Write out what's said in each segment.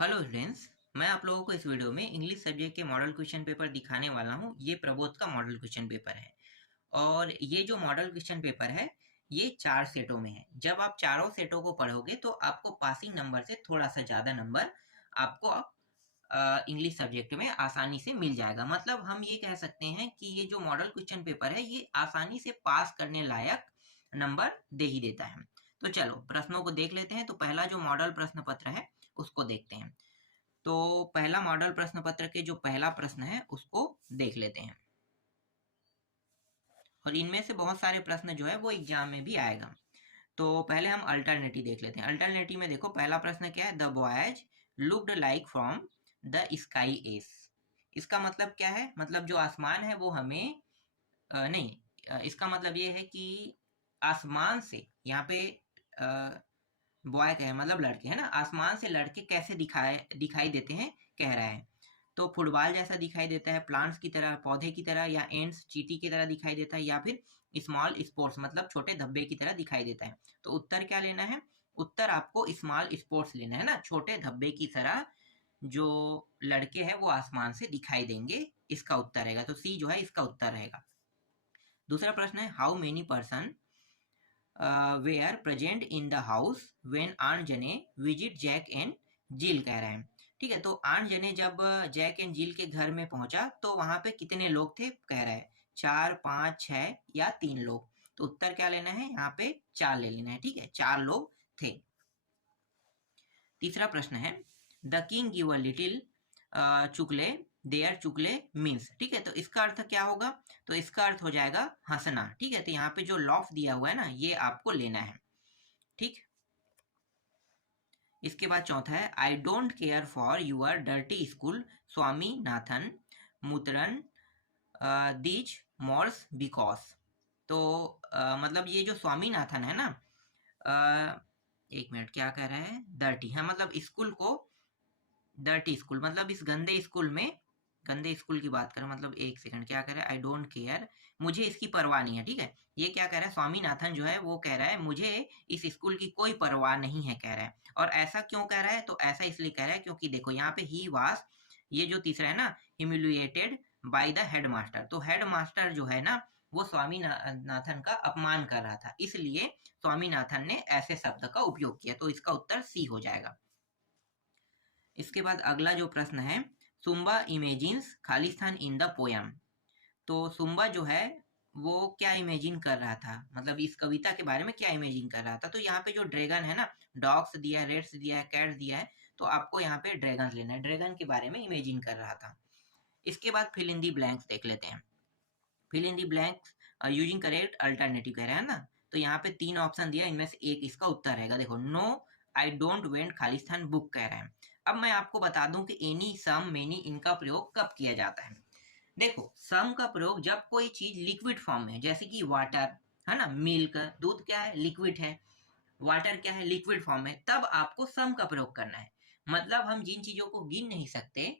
Hello friends. मैं आप लोगों को इस वीडियो में इंग्लिश सब्जेक्ट के मॉडल क्वेश्चन पेपर दिखाने वाला हूं। ये प्रबोध का मॉडल क्वेश्चन पेपर है और ये जो मॉडल क्वेश्चन पेपर है ये 4 सेटों में है। जब आप चारों सेटों को पढ़ोगे तो आपको पासिंग नंबर से थोड़ा सा ज़्यादा नंबर आपको इंग्लिश सब्जेक्ट में आसानी से मिल जाएगा। मतलब हम ये कह सकते हैं कि ये जो मॉडल क्वेश्चन पेपर है ये आसानी से पास करने लायक नंबर दे ही देता है। तो चलो प्रश्नों को देख लेते हैं। तो पहला जो मॉडल प्रश्न पत्र है उसको देखते हैं। तो पहला मॉडल प्रश्न पत्र के जो पहला प्रश्न है उसको देख लेते हैं और इनमें से बहुत सारे प्रश्न जो है वो एग्जाम में भी आएगा। तो पहले हम अल्टरनेटिव देख लेते हैं। अल्टरनेटिव में देखो पहला प्रश्न क्या है, the boys looked like from the sky S. इसका मतलब क्या है, मतलब जो आसमान है वो हमें नहीं, इसका मतलब ये है कि आसमान से यहाँ पे बॉय का है मतलब लड़के है ना, आसमान से लड़के कैसे दिखाई देते हैं कह रहा है। तो फुटबॉल जैसा दिखाई देता है, प्लांट्स की तरह, पौधे की तरह, या एंड्स चींटी की तरह दिखाई देता है, या फिर स्मॉल स्पोर्ट्स मतलब छोटे धब्बे की तरह दिखाई देता है। तो उत्तर क्या लेना है, उत्तर आपको स्मॉल स्पोर्ट्स लेना है ना, छोटे धब्बे की तरह जो लड़के हैं वो आसमान से दिखाई देंगे, इसका उत्तर रहेगा। तो सी जो है इसका उत्तर रहेगा। दूसरा प्रश्न है, how many person were present in the house when आन जने विजिट जैक एंड जिल कह रहे हैं। ठीक है, तो आन जने जब जैक एंड जिल के घर में पहुंचा तो वहां पे कितने लोग थे कह रहा है, 4, 5, 6 या 3 लोग। तो उत्तर क्या लेना है, यहाँ पे 4 ले लेना है। ठीक है, 4 लोग थे। तीसरा प्रश्न है, the king give a little चुकले देयर चुकले मीन्स। ठीक है, तो इसका अर्थ क्या होगा, तो इसका अर्थ हो जाएगा हंसना। ठीक है, तो यहाँ पे जो लॉफ दिया हुआ है ना ये आपको लेना है। ठीक, इसके बाद चौथा है, I don't care for your dirty school Swaminathan मुतरन दीज मॉर्स बिकॉज। तो मतलब ये जो स्वामीनाथन है ना, एक मिनट क्या कह रहा है, डर्टी, हाँ मतलब स्कूल को डर्टी स्कूल मतलब इस गंदे स्कूल में, गंदे स्कूल की बात करें मतलब, एक सेकंड क्या कह रहा है, आई डोंट केयर, मुझे इसकी परवाह नहीं है। ठीक है, ये क्या कह रहा है, स्वामीनाथन जो है वो कह रहा है मुझे इस स्कूल की कोई परवाह नहीं है कह रहा है। और ऐसा क्यों कह रहा है, तो ऐसा इसलिए कह रहा है क्योंकि देखो यहाँ पे ही वास, ये जो तीसरा है ना, ह्यूमिलिएटेड बाय द हेडमास्टर। तो हेडमास्टर जो है ना वो स्वामीनाथन का अपमान कर रहा था, इसलिए स्वामीनाथन ने ऐसे शब्द का उपयोग किया। तो इसका उत्तर सी हो जाएगा। इसके बाद अगला जो प्रश्न है, zumba imagines Khalistan in the poem. तो सुम्बा जो है वो क्या इमेजिन कर रहा था, मतलब इस कविता के बारे में क्या इमेजिन कर रहा था। तो यहाँ पे जो ड्रैगन है ना, डॉग्स दिया है, रेड्स दिया है, कैट्स दिया है, तो आपको यहाँ पे ड्रैगन लेना है, ड्रैगन के बारे में इमेजिन कर रहा था। इसके बाद फिल इन दी ब्लैंक्स देख लेते हैं। Fill in the blanks using correct alternative कह रहा है ना, तो यहाँ पे 3 ऑप्शन दिया, इनमें से एक इसका उत्तर रहेगा। देखो, नो आई डोंट वेंट खालिस्तान बुक कह रहा है। अब मैं आपको बता दूं कि एनी, सम, मेनी इनका प्रयोग कब किया जाता है। देखो, सम का प्रयोग जब कोई चीज लिक्विड फॉर्म में है, जैसे कि वाटर है ना, मिल्क, दूध क्या है, लिक्विड है, वाटर क्या है, लिक्विड फॉर्म में, तब आपको सम का प्रयोग करना है। मतलब हम जिन चीजों को गिन नहीं सकते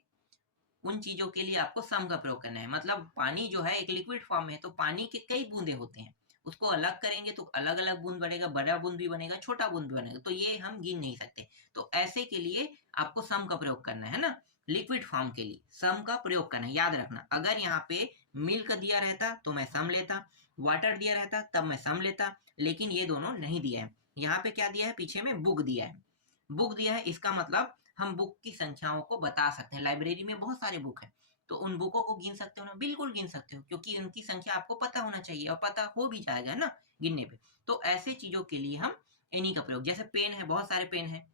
उन चीजों के लिए आपको सम का प्रयोग करना है। मतलब पानी जो है एक लिक्विड फॉर्म में है, तो पानी के कई बूंदे होते हैं, उसको अलग करेंगे तो अलग अलग बूंद बनेगा, बड़ा बूंद भी बनेगा, छोटा बूंद भी बनेगा, तो ये हम गिन नहीं सकते। तो ऐसे के लिए आपको सम का प्रयोग करना है ना, लिक्विड फॉर्म के लिए सम का प्रयोग करना है। याद रखना, अगर यहाँ पे मिल्क दिया रहता तो मैं सम लेता, वाटर दिया रहता तब मैं सम लेता, लेकिन ये दोनों नहीं दिया है। यहाँ पे क्या दिया है, पीछे में बुक दिया है, बुक दिया है, इसका मतलब हम बुक की संख्याओं को बता सकते हैं। लाइब्रेरी में बहुत सारे बुक हैं, तो उन बुकों को गिन सकते हो ना, बिल्कुल गिन सकते हो, क्योंकि उनकी संख्या आपको पता होना चाहिए और पता हो भी जाएगा ना गिनने पे। तो ऐसे चीजों के लिए हम एनी का प्रयोग, जैसे पेन है, बहुत सारे पेन है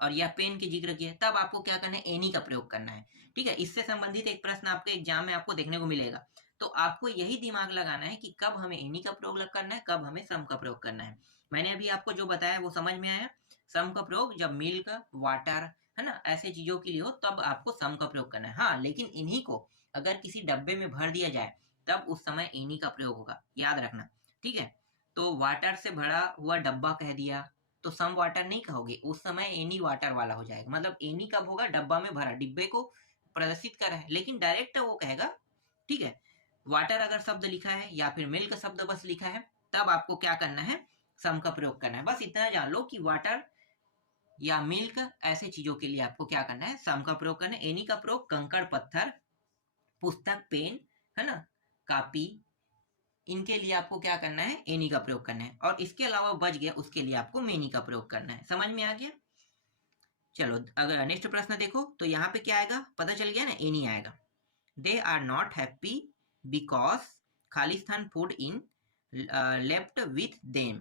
और यह पेन की जिक्र किया, तब आपको क्या करना है, एनी का प्रयोग करना है। ठीक है, इससे संबंधित एक प्रश्न आपके एग्जाम में आपको देखने को मिलेगा। तो आपको यही दिमाग लगाना है कि कब हमें एनी का प्रयोग करना है, कब हमें सम का प्रयोग करना है। मैंने अभी आपको जो बताया वो समझ में आया। सम का प्रयोग जब मिल्क, वाटर है ना, ऐसे चीजों के लिए हो तब आपको सम का प्रयोग करना है। हाँ, लेकिन इन्हीं को अगर किसी डब्बे में भर दिया जाए तब उस समय एनी का प्रयोग होगा, याद रखना। ठीक है, तो वाटर से भरा हुआ डब्बा कह दिया तो सम वाटर नहीं कहोगे, उस समय एनी वाटर वाला हो जाएगा। मतलब एनी कब होगा, डब्बा में भरा, डिब्बे को प्रदर्शित कर रहा है, लेकिन डायरेक्ट वो कहेगा। ठीक है, वाटर अगर शब्द लिखा है या फिर मिल्क शब्द बस लिखा है, तब आपको क्या करना है, सम का प्रयोग करना है। बस इतना जान लो कि वाटर या मिल्क, ऐसे चीजों के लिए आपको क्या करना है, सम का प्रयोग करना है। एनी का प्रयोग कंकड़ पत्थर, पुस्तक, पेन, है ना, कॉपी, इनके लिए आपको क्या करना है, एनी का प्रयोग करना है। और इसके अलावा बच गया, उसके लिए आपको मेनी का प्रयोग करना है। समझ में आ गया? चलो अगर नेक्स्ट प्रश्न देखो तो यहाँ पे क्या आएगा, पता चल गया ना, एनी आएगा। They are not happy because खालिस्तान food in left with them.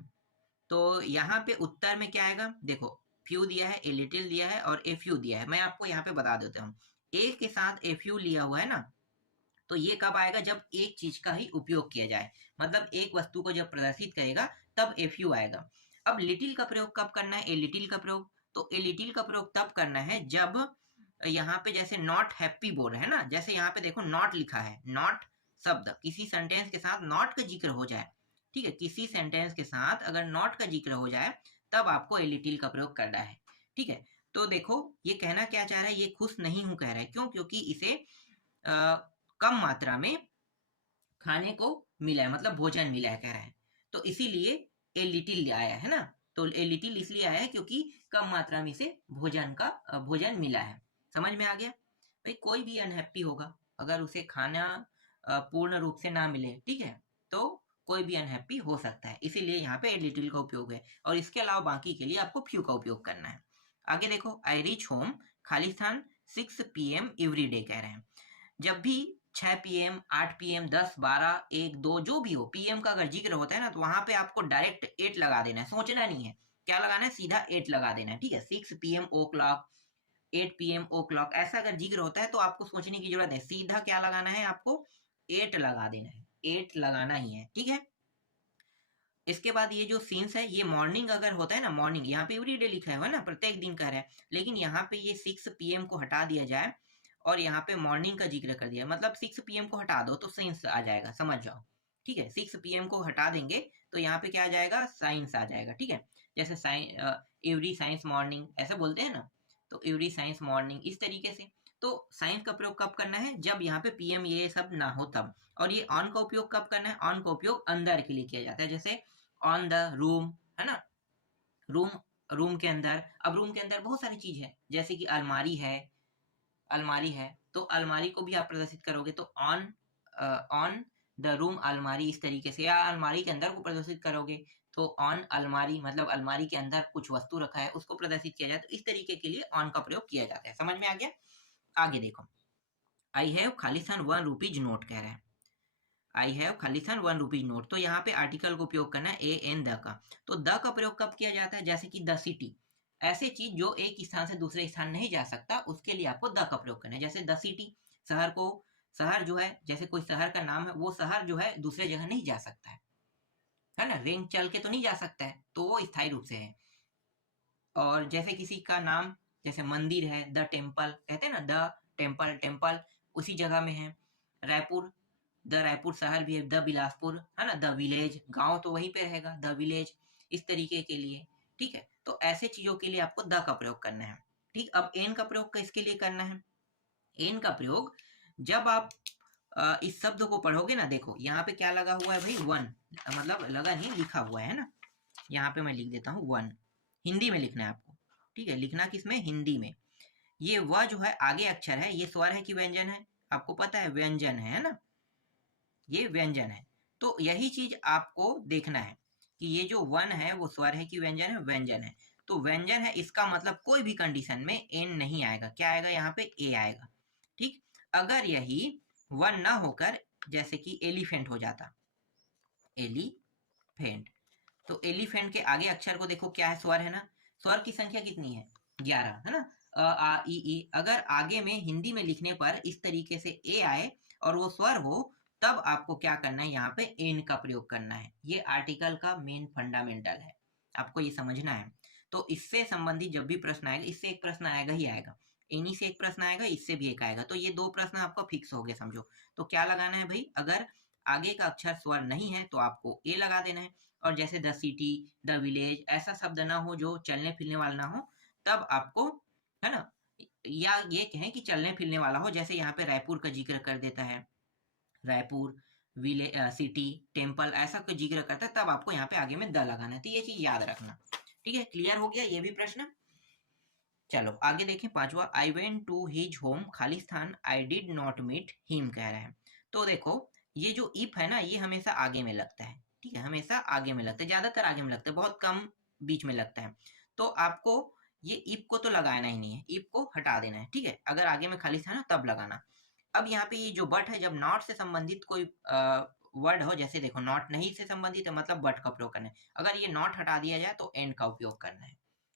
तो यहाँ पे उत्तर में क्या आएगा, देखो फ्यू दिया है, ए लिटिल दिया है और ए फ्यू दिया है। मैं आपको यहाँ पे बता देता हूँ, ए के साथ ए फ्यू लिया हुआ है ना, तो ये कब आएगा, जब एक चीज का ही उपयोग किया जाए, मतलब एक वस्तु को जब प्रदर्शित करेगा तब ए फ्यू आएगा। अब लिटिल का प्रयोग कब करना है, ए लिटिल का प्रयोग, तो ए लिटिल का प्रयोग तब करना है जब यहाँ पे जैसे नॉट हैप्पी बोल रहे हैं ना, जैसे यहाँ पे देखो नॉट लिखा है, नॉट शब्द किसी सेंटेंस के साथ नॉट का जिक्र हो जाए, ठीक है, किसी सेंटेंस के साथ अगर नॉट का जिक्र हो जाए तब आपको ए लिटिल का प्रयोग करना है, ठीक है। तो देखो ये कहना क्या चाह रहा है, ये खुश नहीं हूं कह रहा है, क्यों, क्योंकि इसे कम मात्रा में खाने को मिला है, मतलब भोजन मिला है कह रहा है, तो इसीलिए ए लिटिल आया है ना। तो ए लिटिल इसलिए आया है क्योंकि कम मात्रा में इसे भोजन मिला है। समझ में आ गया? भाई कोई भी अनहैप्पी होगा अगर उसे खाना पूर्ण रूप से ना मिले, ठीक है, तो कोई भी अनहैप्पी हो सकता है, इसीलिए यहाँ पे ए लिटिल का उपयोग है। और इसके अलावा बाकी के लिए आपको फ्यू का उपयोग करना है। आगे देखो, I reach home Khalistan 6 PM every day कह रहे हैं। जब भी 6 PM, 8 PM, 10, 12, 1, 2 जो भी हो, पीएम का अगर जिक्र होता है ना, तो वहां पे आपको डायरेक्ट 8 लगा देना है, सोचना नहीं है क्या लगाना है, सीधा 8 लगा देना है, ठीक है। 6 PM ओ क्लॉक, 8 PM ओ क्लॉक, ऐसा अगर जिक्र होता है तो आपको सोचने की जरूरत है, सीधा क्या लगाना है, आपको 8 लगा देना है, 8 लगाना ही है, ठीक है। इसके बाद ये जो सीन्स है, ये मॉर्निंग अगर होता है ना, मॉर्निंग, यहाँ पे एवरीडे लिखा है ना, प्रत्येक दिन का है, लेकिन यहाँ पे ये 6 PM को हटा दिया जाए और यहाँ पे मॉर्निंग का जिक्र कर दिया, मतलब 6 PM को हटा दो तो साइंस आ जाएगा, समझ जाओ, ठीक है। 6 PM को हटा देंगे तो यहाँ पे क्या आ जाएगा, साइंस आ जाएगा, ठीक है। जैसे एवरी साइंस मॉर्निंग ऐसा बोलते हैं ना, तो एवरी साइंस मॉर्निंग, इस तरीके से। तो साइंस का प्रयोग कब करना है, जब यहाँ पे PM ये सब ना हो तब। और ये ऑन का उपयोग कब करना है, ऑन का उपयोग अंदर के लिए किया जाता है, जैसे ऑन द रूम, है ना, रूम, रूम के अंदर। अब रूम के अंदर बहुत सारी चीज है, जैसे कि अलमारी है, अलमारी है, तो अलमारी को भी आप प्रदर्शित करोगे तो ऑन द रूम अलमारी, इस तरीके से। या अलमारी के अंदर को प्रदर्शित करोगे तो ऑन अलमारी, मतलब अलमारी के अंदर कुछ वस्तु रखा है उसको प्रदर्शित किया जाए, तो इस तरीके के लिए ऑन का प्रयोग किया जाता है। समझ में आ गया? आगे देखो, I have Khalistan 1 rupees note कह रहे हैं, I have Khalistan 1 rupees note, तो यहाँ पे आर्टिकल को उपयोग करना है, ए एन द का। तो द का प्रयोग कब किया जाता है, जैसे कि द सिटी, ऐसे चीज जो एक स्थान से दूसरे स्थान नहीं जा सकता, उसके लिए आपको द का प्रयोग करना है। जैसे द सिटी, शहर को, शहर जो है, जैसे कोई शहर का नाम है, वो शहर जो है दूसरे जगह नहीं जा सकता है ना, रेंग चल के तो नहीं जा सकता है, तो वो स्थायी रूप से है। और जैसे किसी का नाम, जैसे मंदिर है, द टेम्पल कहते हैं ना, द टेम्पल, टेम्पल उसी जगह में है। रायपुर, द रायपुर शहर भी है, द बिलासपुर, है ना, द विलेज, गांव तो वहीं पे रहेगा, द विलेज, इस तरीके के लिए, ठीक है। तो ऐसे चीजों के लिए आपको द का प्रयोग करना है, ठीक। अब एन का प्रयोग किसके लिए करना है, एन का प्रयोग जब आप इस शब्द को पढ़ोगे ना, देखो यहाँ पे क्या लगा हुआ है भाई, 1, मतलब लगा नहीं, लिखा हुआ है ना, यहाँ पे मैं लिख देता हूँ 1, हिंदी में लिखना है आपको, ठीक है, लिखना किसमें, हिंदी में। ये वह जो है आगे अक्षर है, ये स्वर है कि व्यंजन है, आपको पता है व्यंजन है ना, ये व्यंजन है। तो यही चीज आपको देखना है कि ये जो 1 है वो स्वर है कि व्यंजन है, व्यंजन है। तो व्यंजन है, इसका मतलब कोई भी कंडीशन में एन नहीं आएगा, क्या आएगा यहाँ पे, ए आएगा, ठीक। अगर यही 1 ना होकर जैसे कि एलिफेंट हो जाता, एलिफेंट, तो एलिफेंट के आगे अक्षर को देखो क्या है, स्वर है ना, स्वर की संख्या कितनी है, 11, है ना, अ आ ई, अगर आगे में हिंदी में लिखने पर इस तरीके से ए आए और वो स्वर हो, तब आपको क्या करना है, यहाँ पे एन का प्रयोग करना है। ये आर्टिकल का मेन फंडामेंटल है, आपको ये समझना है। तो इससे संबंधित जब भी प्रश्न आएगा, इससे एक प्रश्न आएगा ही आएगा, इन्हीं से एक प्रश्न आएगा, इससे भी एक आएगा, तो ये 2 प्रश्न आपका फिक्स हो गया समझो। तो क्या लगाना है भाई, अगर आगे का अक्षर स्वर नहीं है तो आपको ए लगा देना है, और जैसे द सिटी, द विलेज, ऐसा शब्द ना हो जो चलने फिरने वाला ना हो, तब आपको, है ना, या ये कहें कि चलने फिरने वाला हो, जैसे यहाँ पे रायपुर का जिक्र कर देता है, रायपुर, विले सिटी, टेम्पल, ऐसा कोई जिक्र करता है, तब आपको यहाँ पे आगे में द लगाना है। तो ये चीज याद रखना, ठीक है। क्लियर हो गया ये भी प्रश्न? चलो आगे देखें पांचवा, I went to his home खालिस्तान I did not meet him कह रहा है। तो देखो ये जो इफ है ना ये हमेशा आगे में लगता है, ठीक है, हमेशा आगे में लगता है, ज्यादातर आगे में लगता है, बहुत कम बीच में लगता है। तो आपको ये इफ को तो लगाना ही नहीं है, इफ को हटा देना है, ठीक है, अगर आगे में खाली था ना तब लगाना। अब यहाँ पे ये जो बट है, जब नॉट से संबंधित कोई वर्ड हो, जैसे देखो नॉट नहीं से संबंधित है मतलब बट का प्रयोग करना है, अगर ये नॉट हटा दिया जाए तो एंड का उपयोग करना है।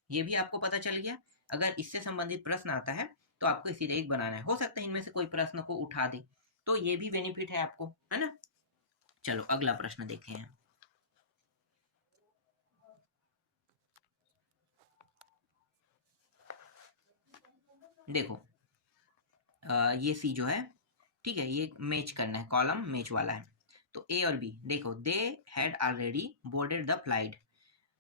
ये भी आपको पता चल गया। अगर इससे संबंधित प्रश्न आता है तो आपको इसी तरह बनाना है, हो सकता है इनमें से कोई प्रश्न को उठा दे, तो ये भी बेनिफिट है आपको, है ना। चलो अगला प्रश्न देखें हैं। देखो ये सी जो है, ठीक है, ये मैच करना है, कॉलम मैच वाला है। तो ए और बी देखो, they had already boarded the flight.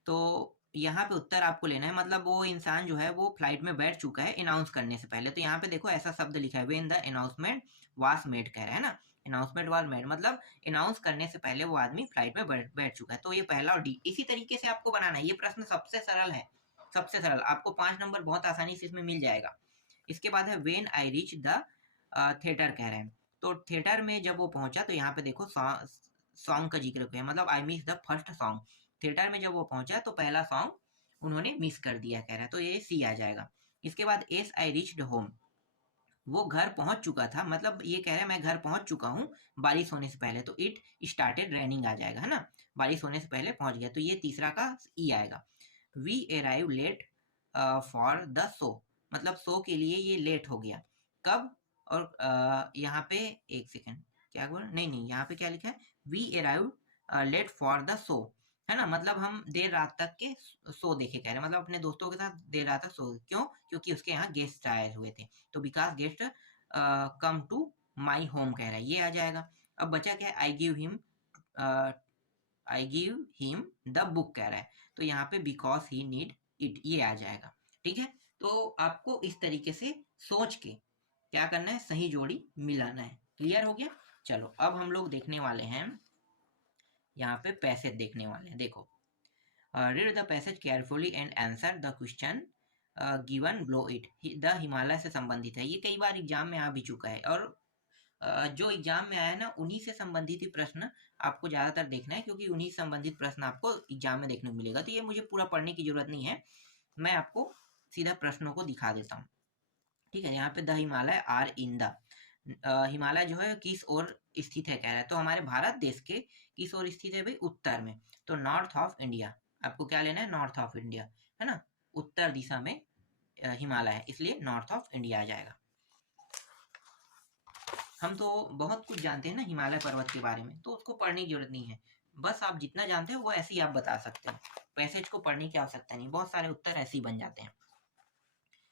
तो यहाँ पे उत्तर आपको लेना है, मतलब वो इंसान जो है वो फ्लाइट में बैठ चुका है अनाउंस करने से पहले। तो यहाँ पे देखो ऐसा शब्द लिखा है, when the announcement was made कह रहा है ना, अनाउंसमेंट वाज मेड मतलब अनाउंस करने से पहले वो आदमी फ्लाइट में बैठ चुका है। तो ये पहला और डी इसी तरीके से आपको बनाना है। ये प्रश्न सबसे सरल है, सबसे सरल, आपको 5 नंबर बहुत आसानी से इसमें मिल जाएगा। इसके बाद है when I reach the theatre कह रहे हैं। तो थिएटर में जब वो पहुंचा, तो यहाँ पे देखो सॉन्ग का जिक्र किया, मतलब I miss the first song. Theatre में जब वो पहुंचा तो पहला सॉन्ग उन्होंने मिस कर दिया कह रहा है, तो ये सी आ जाएगा। इसके बाद एस आई रीच्ड होम, वो घर पहुंच चुका था, मतलब ये कह रहा है मैं घर पहुंच चुका हूँ बारिश होने से पहले, तो इट स्टार्टेड रेनिंग आ जाएगा, है ना, बारिश होने से पहले पहुंच गया, तो ये तीसरा का ई आएगा। We arrive late for the show, मतलब शो के लिए ये लेट हो गया, कब, और यहाँ पे एक सेकेंड, क्या बोल, नहीं नहीं यहाँ पे क्या लिखा है, we arrive late for the show, है ना, मतलब हम देर रात तक के शो देखे कह रहे हैं, मतलब अपने दोस्तों के साथ देर रात तक शो, क्यों, क्योंकि उसके यहाँ गेस्ट आए हुए थे, तो because guest come to my home कह रहा है, ये आ जाएगा। अब बचा क्या है, I give him the book कह रहा है, तो यहाँ पे बिकॉज ही नीड इट, ये आ जाएगा, ठीक है। तो आपको इस तरीके से सोच के क्या करना है, सही जोड़ी मिलाना है। क्लियर हो गया। चलो अब हम लोग देखने वाले हैं, यहाँ पे पैसेज देखने वाले हैं। देखो read the passage carefully and answer the question given below it. The Himalaya से संबंधित है, ये कई बार एग्जाम में आ भी चुका है, और जो एग्जाम में आया ना उन्हीं से संबंधित ही प्रश्न आपको ज्यादातर देखना है, क्योंकि उन्हीं से संबंधित प्रश्न आपको एग्जाम में देखने को मिलेगा। तो ये मुझे पूरा पढ़ने की जरूरत नहीं है, मैं आपको सीधा प्रश्नों को दिखा देता हूँ, ठीक है। यहाँ पे the Himalaya are in the, Himalaya जो है किस ओर स्थित है कह रहा है, तो हमारे भारत देश के किस ओर स्थित है भाई, उत्तर में, तो नॉर्थ ऑफ इंडिया, आपको क्या लेना है, नॉर्थ ऑफ इंडिया, है ना, उत्तर दिशा में हिमालय है, इसलिए नॉर्थ ऑफ इंडिया आ जाएगा। हम तो बहुत कुछ जानते हैं ना हिमालय पर्वत के बारे में, तो उसको पढ़ने की जरूरत नहीं है, बस आप जितना जानते हो वो ऐसे ही आप बता सकते हैं, पैसेज को पढ़ने की आवश्यकता नहीं, बहुत सारे उत्तर ऐसे ही बन जाते हैं।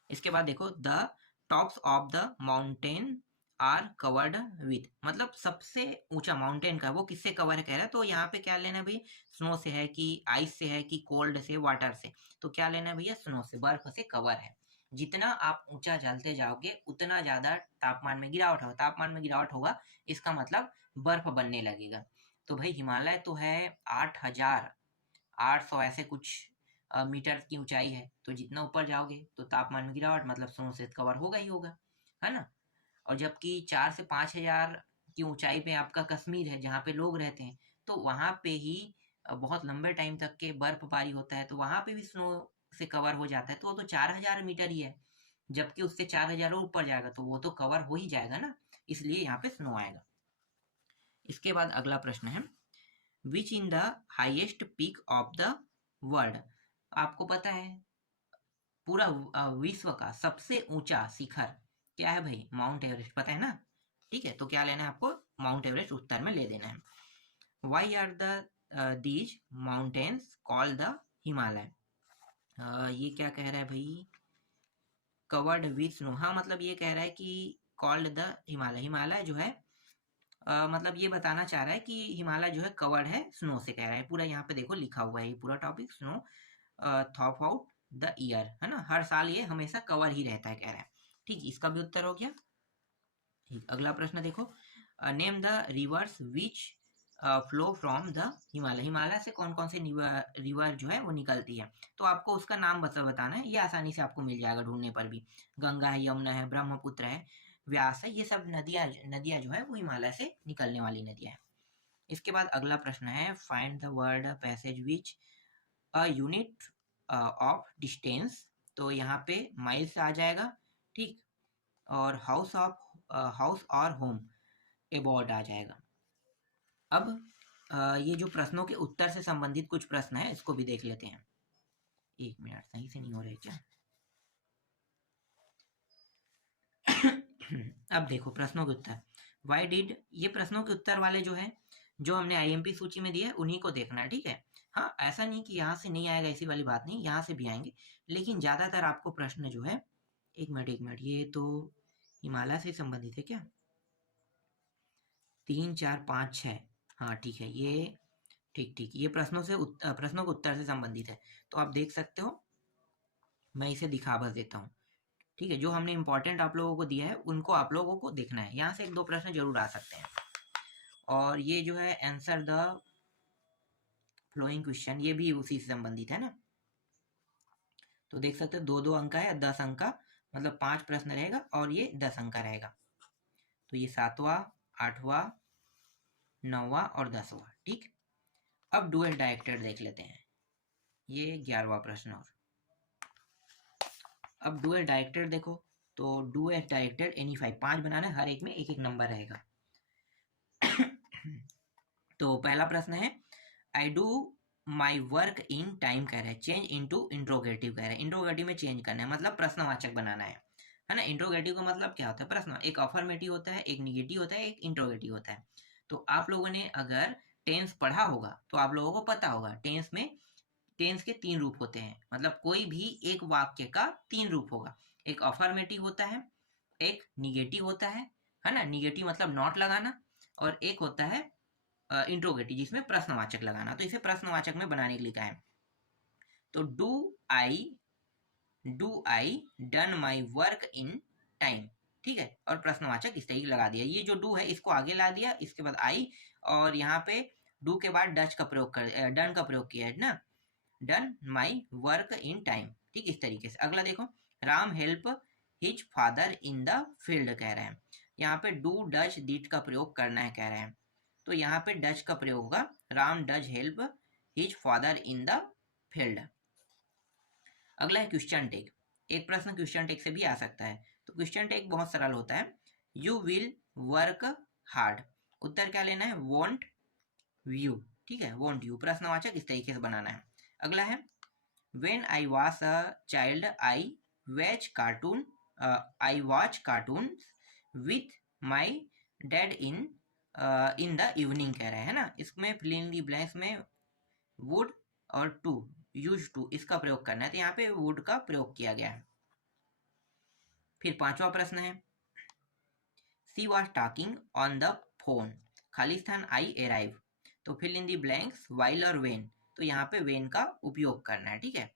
इसके बाद देखो the tops of the mountain are covered with, मतलब सबसे ऊंचा माउंटेन का वो किससे कवर है कह रहा है, तो यहाँ पे क्या लेना है भाई, स्नो से है कि आइस से है कि कोल्ड से, वाटर से, तो क्या लेना है भैया, स्नो से, बर्फ से कवर है। जितना आप ऊंचा चलते जाओगे उतना ज्यादा तापमान में गिरावट होगा, तापमान में गिरावट होगा इसका मतलब बर्फ बनने लगेगा। तो भाई हिमालय तो है 8,800 ऐसे कुछ मीटर की ऊंचाई है, तो जितना ऊपर जाओगे तो तापमान में गिरावट, मतलब स्नो से कवर होगा ही होगा, है ना। और जबकि 4 से 5 हजार की ऊंचाई पे आपका कश्मीर है जहाँ पे लोग रहते हैं, तो वहाँ पे ही बहुत लंबे टाइम तक के बर्फबारी होता है, तो वहाँ पे भी स्नो से कवर हो जाता है, तो वो तो 4,000 मीटर ही है, जबकि उससे 4,000 ऊपर जाएगा तो वो तो कवर हो ही जाएगा ना, इसलिए यहाँ पे स्नो आएगा। इसके बाद अगला प्रश्न है, which in the highest peak of the world, आपको पता है पूरा विश्व का सबसे ऊंचा शिखर क्या है भाई, माउंट एवरेस्ट, पता है ना, ठीक है। तो क्या लेना है आपको, माउंट एवरेस्ट उत्तर में ले देना है। Why are the these mountains called the Himalaya, ये क्या कह रहा है भाई, कवर्ड विथ स्नो, हाँ मतलब ये कह रहा है कि कॉल्ड द हिमालय, हिमालय जो है मतलब ये बताना चाह रहा है कि हिमालय जो है कवर्ड है स्नो से, कह रहा है पूरा, यहाँ पे देखो लिखा हुआ है ये पूरा topic, snow Thorpe out the year, है ना, हर साल ये हमेशा कवर ही रहता है कह रहा है, ठीक, इसका भी उत्तर हो गया। ठीक, अगला प्रश्न देखो, name the reverse which flow from the Himalaya. Himalaya से कौन कौन से रिवर जो है वो निकलती है, तो आपको उसका नाम बस बताना है, ये आसानी से आपको मिल जाएगा ढूंढने पर भी। गंगा है, यमुना है, ब्रह्मपुत्र है, व्यास है, ये सब नदियाँ नदियाँ जो है वो हिमालय से निकलने वाली नदियाँ हैं। इसके बाद अगला प्रश्न है, find the word passage which a unit of distance. तो यहाँ पे माइल्स आ जाएगा, ठीक, और हाउस और होम एबॉर्ड आ जाएगा। अब ये जो प्रश्नों के उत्तर से संबंधित कुछ प्रश्न है, इसको भी देख लेते हैं। एक मिनट, सही से नहीं हो रहा है क्या? अब देखो प्रश्नों के उत्तर। वाई डिड, ये प्रश्नों के उत्तर वाले जो है, जो हमने आईएमपी सूची में दिया है, उन्हीं को देखना है, ठीक है। हाँ, ऐसा नहीं कि यहाँ से नहीं आएगा, ऐसी वाली बात नहीं, यहाँ से भी आएंगे, लेकिन ज्यादातर आपको प्रश्न जो है, एक मिनट, ये तो हिमालय से संबंधित है क्या? 3, 4, 5, 6, हाँ ठीक है, ये ठीक, ये प्रश्नों के उत्तर से संबंधित है। तो आप देख सकते हो, मैं इसे दिखा बस देता हूँ, ठीक है। जो हमने इंपॉर्टेंट आप लोगों को दिया है, उनको आप लोगों को देखना है, यहाँ से 1-2 प्रश्न जरूर आ सकते हैं। और ये जो है आंसर द फ्लोइंग क्वेश्चन, ये भी उसी से संबंधित है ना। तो देख सकते हो 2-2 अंक का है, 10 अंक का, मतलब 5 प्रश्न रहेगा और ये 10 अंक का रहेगा। तो ये 7वां, 8वां, 9वां और 10वां, ठीक। अब डुअल डायरेक्टेड देख लेते हैं, ये 11वां प्रश्न। और अब डुअल डायरेक्टेड देखो, तो डुअल डायरेक्टेड एनी 5 बनाना है, हर एक में एक एक नंबर रहेगा। तो पहला प्रश्न है, I do my work in time कह रहा है, चेंज इनटू इंट्रोगेटिव कह रहा है, इंट्रोगेटिव में चेंज करना है, मतलब प्रश्नवाचक बनाना है ना। इंट्रोगेटिव का मतलब क्या होता है? प्रश्न, एक अफर्मेटिव होता है, एक निगेटिव होता है, एक इंट्रोगेटिव होता है। तो आप लोगों ने अगर टेंस पढ़ा होगा तो आप लोगों को पता होगा, टेंस के 3 रूप होते हैं, मतलब कोई भी एक वाक्य का 3 रूप होगा। एक अफर्मेटिव होता है, एक निगेटिव होता है ना, निगेटिव मतलब नॉट लगाना, और एक होता है इंट्रोगेटिव जिसमें प्रश्नवाचक लगाना। तो इसे प्रश्नवाचक में बनाने के लिए कहा है। तो do I done my work in time, ठीक है, और प्रश्नवाचक इस तरीके लगा दिया। ये जो डू है इसको आगे ला दिया, इसके बाद आई, और यहाँ पे डू के बाद डन का प्रयोग किया है ना, done my work in time, ठीक, इस तरीके से। अगला देखो, Ram help his father in the field कह रहे हैं, यहाँ पे डू डज डिड का प्रयोग करना है कह रहे हैं। तो यहाँ पे डज का प्रयोग होगा, Ram does help his father in the field. अगला है क्वेश्चन टेक, एक प्रश्न क्वेश्चन टेक से भी आ सकता है। तो क्वेश्चन टेक बहुत सरल होता है, यू विल वर्क हार्ड, उत्तर क्या लेना है? वॉन्ट यू, ठीक है, वॉन्ट यू, प्रश्नवाचक इस तरीके से बनाना है। अगला है, when I was a child I watch cartoons with my dad in the evening कह रहे हैं ना। इसमें fill in the blanks में would और to, use to, इसका प्रयोग करना है, तो यहाँ पे would का प्रयोग किया गया है। फिर 5वां प्रश्न है, she was talking on the phone, खाली स्थान I arrive, तो fill in the blanks while और when, तो यहाँ पे when का उपयोग करना है, ठीक है।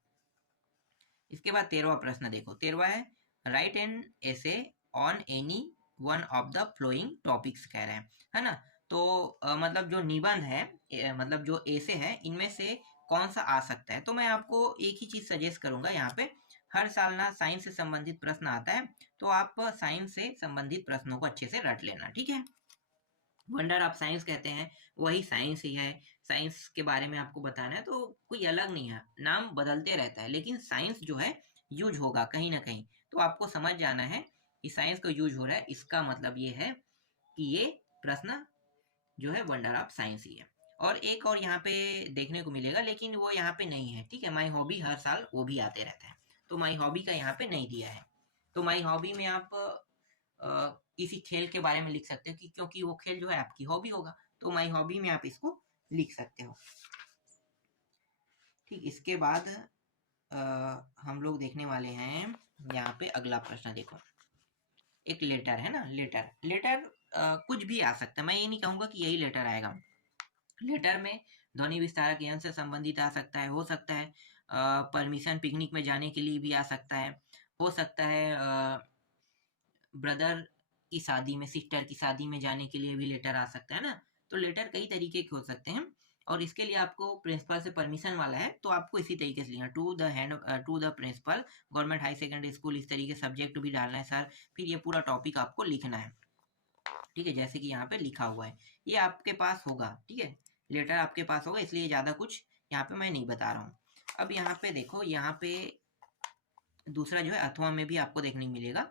इसके बाद 13वां प्रश्न देखो, 13वां है, right an essay on any one of the flowing topics कह रहे हैं, है ना। तो मतलब जो निबंध है, मतलब जो ऐसे है, इनमें से कौन सा आ सकता है? तो मैं आपको एक ही चीज सजेस्ट करूंगा, यहाँ पे हर साल ना साइंस से संबंधित प्रश्न आता है, तो आप साइंस से संबंधित प्रश्नों को अच्छे से रट लेना, ठीक है। वंडर आप साइंस कहते हैं, वही साइंस ही है, साइंस के बारे में आपको बताना है, तो कोई अलग नहीं है, नाम बदलते रहता है, लेकिन साइंस जो है यूज होगा कहीं ना कहीं। तो आपको समझ जाना है कि साइंस को यूज हो रहा है, इसका मतलब ये है कि ये प्रश्न जो है वंडर ऑफ साइंस ही है। और एक और यहाँ पे देखने को मिलेगा, लेकिन वो यहाँ पे नहीं है, ठीक है। माई हॉबी हर साल वो भी आते रहते हैं, तो माई हॉबी का यहाँ पे नहीं दिया है। तो माई हॉबी में आप किसी खेल के बारे में लिख सकते हो, कि क्योंकि वो खेल जो है आपकी हॉबी होगा, तो माई हॉबी में आप इसको लिख सकते हो, ठीक। इसके बाद हम लोग देखने वाले हैं यहाँ पे अगला प्रश्न देखो, एक लेटर है ना, लेटर कुछ भी आ सकता है, मैं ये नहीं कहूंगा कि यही लेटर आएगा। लेटर में ध्वनि विस्तारक यंत्र से संबंधित आ सकता है, हो सकता है परमिशन पिकनिक में जाने के लिए भी आ सकता है, हो सकता है ब्रदर की शादी में, सिस्टर की शादी में जाने के लिए भी लेटर आ सकता है ना। तो लेटर कई तरीके के हो सकते हैं और इसके लिए आपको प्रिंसिपल से परमिशन वाला है तो आपको इसी तरीके से लिखना, to the principal government high secondary school, इस तरीके सब्जेक्ट भी डालना है सर, फिर ये पूरा टॉपिक आपको लिखना है, ठीक है, जैसे कि यहाँ पे लिखा हुआ है, ये आपके पास होगा, ठीक है, लेटर आपके पास होगा, इसलिए ज़्यादा कुछ यहाँ पे मैं नहीं बता रहा हूँ। अब यहाँ पे देखो, यहाँ पे दूसरा जो है अथवा में भी आपको देखने को मिलेगा,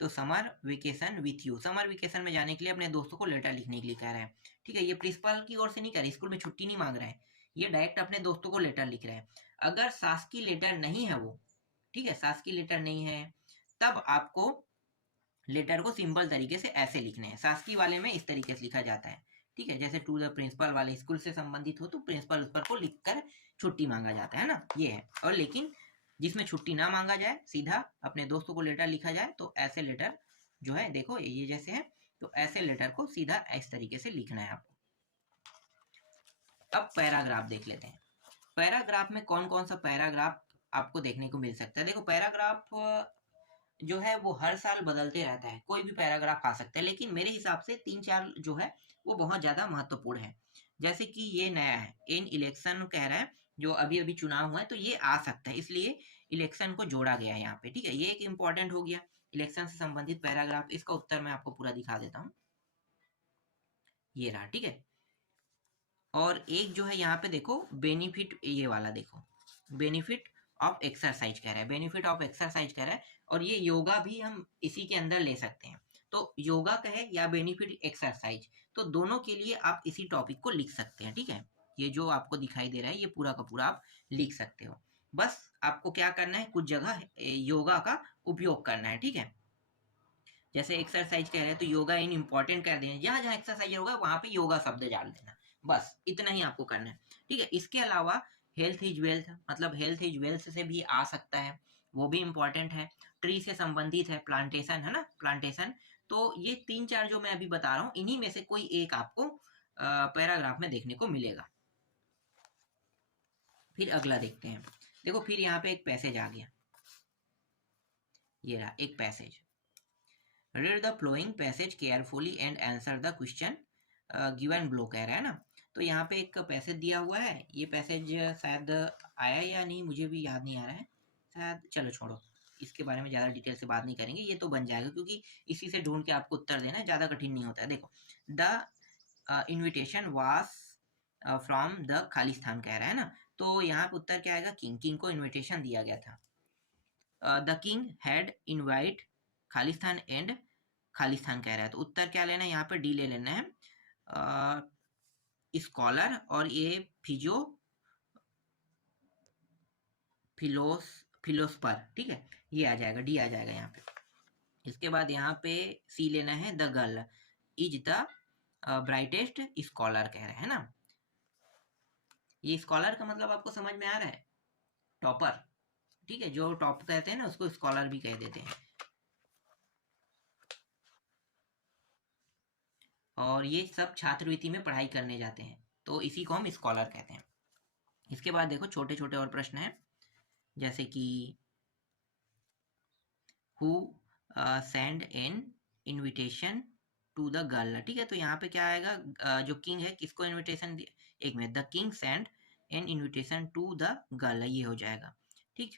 तो summer vacation with you, summer vacation में जाने के लिए अपने दोस्तों को लेटर लिखने के लिए कह रहा है, ठीक है, ये प्रिंसिपल की ओर से नहीं कह रहा, स्कूल में छुट्टी नहीं मांग रहा है, ये डायरेक्ट अपने दोस्तों को लेटर लिख रहा है। अगर शासकीय लेटर नहीं है वो, ठीक है, शासकीय लेटर नहीं है, तब आपको लेटर को सिंपल तरीके से ऐसे लिखने हैं, शासकीय वाले में इस तरीके से लिखा जाता है, ठीक है, जैसे टू द प्रिंसिपल वाले स्कूल से संबंधित हो तो प्रिंसिपल उस पर को लिखकर छुट्टी मांगा जाता है ना, ये है। और लेकिन जिसमें छुट्टी ना मांगा जाए, सीधा अपने दोस्तों को लेटर लिखा जाए, तो ऐसे लेटर जो है, देखो ये जैसे है, तो ऐसे लेटर को सीधा इस तरीके से लिखना है आपको। अब पैराग्राफ देख लेते हैं। पैराग्राफ में कौन कौन सा पैराग्राफ आपको देखने को मिल सकता है। देखो पैराग्राफ जो है वो हर साल बदलते रहता है, कोई भी पैराग्राफ आ सकता है, लेकिन मेरे हिसाब से 3-4 जो है वो बहुत ज़्यादा महत्वपूर्ण है। जैसे कि ये नया है, इन इलेक्शन कह रहा है, जो अभी अभी चुनाव हुआ है, तो ये आ सकता है, इसलिए इलेक्शन को जोड़ा गया है यहाँ पे, ठीक है, ये एक इम्पॉर्टेंट हो गया इलेक्शन से संबंधित पैराग्राफ। इसका उत्तर मैं आपको पूरा दिखा देता हूँ, ये रहा, ठीक है। और एक जो है यहाँ पे देखो बेनिफिट, ये वाला देखो, बेनिफिट ऑफ एक्सरसाइज कह रहा है, बेनिफिट ऑफ एक्सरसाइज कह रहा है, और ये योगा भी हम इसी के अंदर ले सकते हैं, तो योगा कहे या बेनिफिट एक्सरसाइज, तो दोनों के लिए आप इसी टॉपिक को लिख सकते हैं, ठीक है। ये जो आपको दिखाई दे रहा है ये पूरा का पूरा आप लिख सकते हो, बस आपको क्या करना है, कुछ जगह योगा का उपयोग करना है, ठीक है। जैसे एक्सरसाइज कह रहे हैं तो योगा इन इंपॉर्टेंट कर देना, जहां जहां एक्सरसाइज होगा वहां पे योगा शब्द डाल देना, बस इतना ही आपको करना है, ठीक है। इसके अलावा हेल्थ इज वेल्थ, मतलब हेल्थ इज वेल्थ से भी आ सकता है, वो भी इंपॉर्टेंट है। ट्री से संबंधित है, प्लांटेशन है ना, प्लांटेशन। तो ये 3-4 जो मैं अभी बता रहा हूँ, इन्हीं में से कोई एक आपको पैराग्राफ में देखने को मिलेगा। फिर अगला देखते हैं, देखो फिर यहाँ पे एक पैसेज आ गया, ये रहा एक passage, read the flowing passage carefully and answer the question given below कह रहा है ना। तो यहाँ पे एक पैसेज दिया हुआ है, ये पैसेज शायद आया या नहीं मुझे भी याद नहीं आ रहा है, शायद, चलो छोड़ो, इसके बारे में ज़्यादा डिटेल से बात नहीं करेंगे, ये तो बन जाएगा क्योंकि इसी से ढूंढ के आपको उत्तर देना है, ज़्यादा कठिन नहीं होता है। देखो द इन्विटेशन वास फ्रॉम द खालिस्तान कह रहा है ना, तो यहाँ पे उत्तर क्या आएगा, किंग, किंग को इन्विटेशन दिया गया था, the king had invite Khalistan and, Khalistan कह रहा है, तो उत्तर क्या लेना है, यहाँ पे डी ले लेना है, स्कॉलर, और ये फिलोसफर, ठीक है, ये आ जाएगा, डी आ जाएगा यहाँ पे। इसके बाद यहाँ पे सी लेना है, the girl is the brightest scholar कह रहा है ना, ये स्कॉलर का मतलब आपको समझ में आ रहा है, टॉपर, ठीक है, जो टॉप कहते हैं ना उसको स्कॉलर भी कह देते हैं, और ये सब छात्रवृत्ति में पढ़ाई करने जाते हैं, तो इसी को हम स्कॉलर कहते हैं। इसके बाद देखो छोटे छोटे और प्रश्न हैं, जैसे कि who send an invitation to the girl, ठीक है, तो यहाँ पे क्या आएगा, जो किंग है किसको इनविटेशन दिया, एक minute, the king send an invitation to the girl, ये हो जाएगा, ठीक।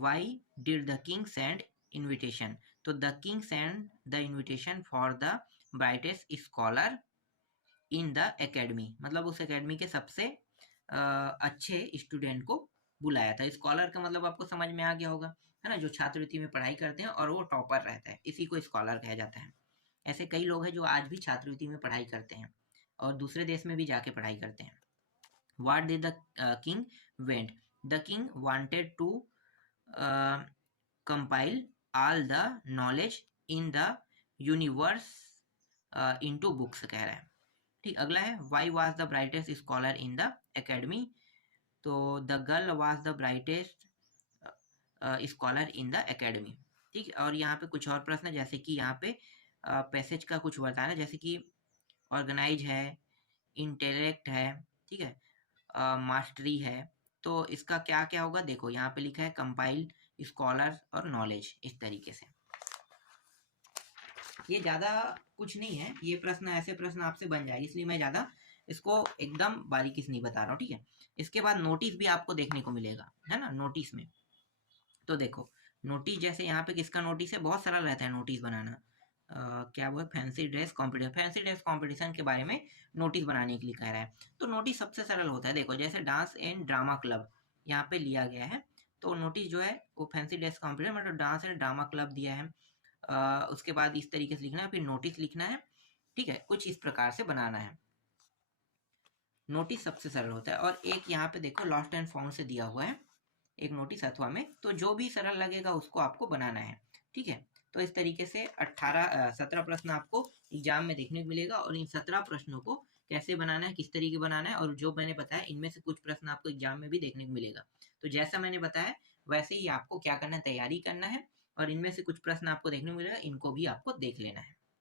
Why did the king send invitation, तो the king send the invitation for the brightest scholar in the academy, मतलब उस एकेडमी के सबसे अच्छे स्टूडेंट को बुलाया था। स्कॉलर का मतलब आपको समझ में आ गया होगा, है ना, जो छात्रवृत्ति में पढ़ाई करते हैं और वो टॉपर रहता है, इसी को स्कॉलर कहा जाता है। ऐसे कई लोग हैं जो आज भी छात्रवृत्ति में पढ़ाई करते हैं और दूसरे देश में भी जाके पढ़ाई करते हैं। What did the king want? The king wanted to compile all the knowledge in the universe into books कह रहा है, ठीक। अगला है why was the brightest scholar in the academy, तो the girl was the brightest scholar in the academy, ठीक। और यहाँ पे कुछ और प्रश्न, जैसे कि यहाँ पे पैसेज का कुछ बताना, जैसे कि ऑर्गेनाइज है, इंटेलेक्ट है, ठीक है, मास्टरी है, तो इसका क्या क्या होगा, देखो यहाँ पे लिखा है कंपाइल, स्कॉलर और नॉलेज, इस तरीके से। ये ज़्यादा कुछ नहीं है, ये प्रश्न ऐसे प्रश्न आपसे बन जाए, इसलिए मैं ज़्यादा इसको एकदम बारीकी से नहीं बता रहा हूँ, ठीक है। इसके बाद नोटिस भी आपको देखने को मिलेगा, है ना, नोटिस में। तो देखो नोटिस, जैसे यहाँ पे किसका नोटिस है, बहुत सरल रहता है नोटिस बनाना। क्या वो है, fancy dress competition, fancy dress competition के बारे में नोटिस बनाने के लिए कह रहा है। तो नोटिस सबसे सरल होता है, देखो जैसे डांस एंड ड्रामा क्लब यहाँ पे लिया गया है, तो नोटिस जो है वो फैंसी ड्रेस कॉम्पिटिशन मतलब डांस एंड ड्रामा क्लब दिया है। उसके बाद इस तरीके से लिखना है, फिर नोटिस लिखना है, ठीक है, कुछ इस प्रकार से बनाना है। नोटिस सबसे सरल होता है। और एक यहाँ पे देखो लॉस्ट एंड फाउंड से दिया हुआ है एक नोटिस अथवा में, तो जो भी सरल लगेगा उसको आपको बनाना है, ठीक है। तो इस तरीके से 17 प्रश्न आपको एग्जाम में देखने को मिलेगा, और इन 17 प्रश्नों को कैसे बनाना है, किस तरीके बनाना है, और जो मैंने बताया इनमें से कुछ प्रश्न आपको एग्जाम में भी देखने को मिलेगा। तो जैसा मैंने बताया वैसे ही आपको क्या करना है, तैयारी करना है, और इनमें से कुछ प्रश्न आपको देखने को मिलेगा, इनको भी आपको देख लेना है।